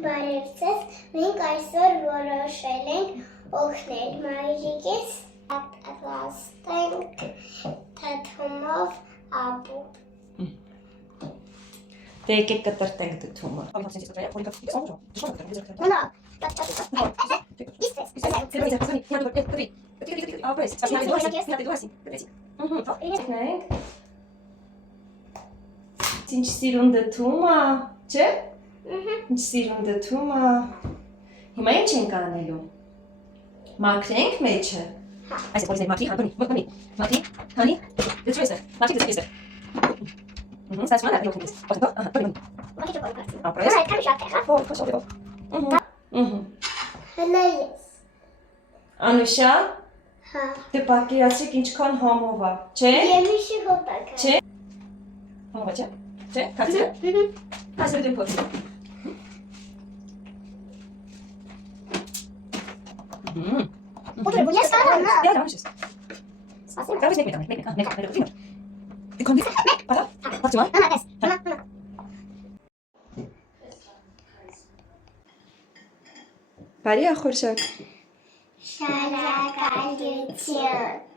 Բարևձեզ, մենք այսօր որոշել ենք օգնել մայրիկիս պատրաստենք թթումով ապուր։ Դե եկեք կտրտենք թթումը։ Ինչ սիրուն դդում է, չէ՞։ Ինչ սիրուն դդում է։ Հիմա ինչ ենք անելու։ Մաքրենք մեջը։ Այս է մաքրի, հանի։ Դեցրես է։ Մաքրի դեցրես է։ Ստացվում է դեպի օգնես։ Մաքրի չկարծում։ Ապրես։ Այդ քանի շատ է, հա։ Ո՞վ։ Հələ ես։ Անուշա, Հա։ դե պատկերացրեք ինչքան համով է, չէ՞։ Ելիշի հոտակ։ Չէ։ Համով է, չէ՞։ Չէ՞, քացի։ Հասել դեպի փոքր։ Ուտր բույս կարան, հա։ Դե դրանից։ Սպասեմ։ Կարո՞ղ ես մեկ։ Դե կոնդի։ Պատա։ Պատճառ։ Մամա, դես։ Մամա։ Բարի ախորժակ։ Շնորհակալություն։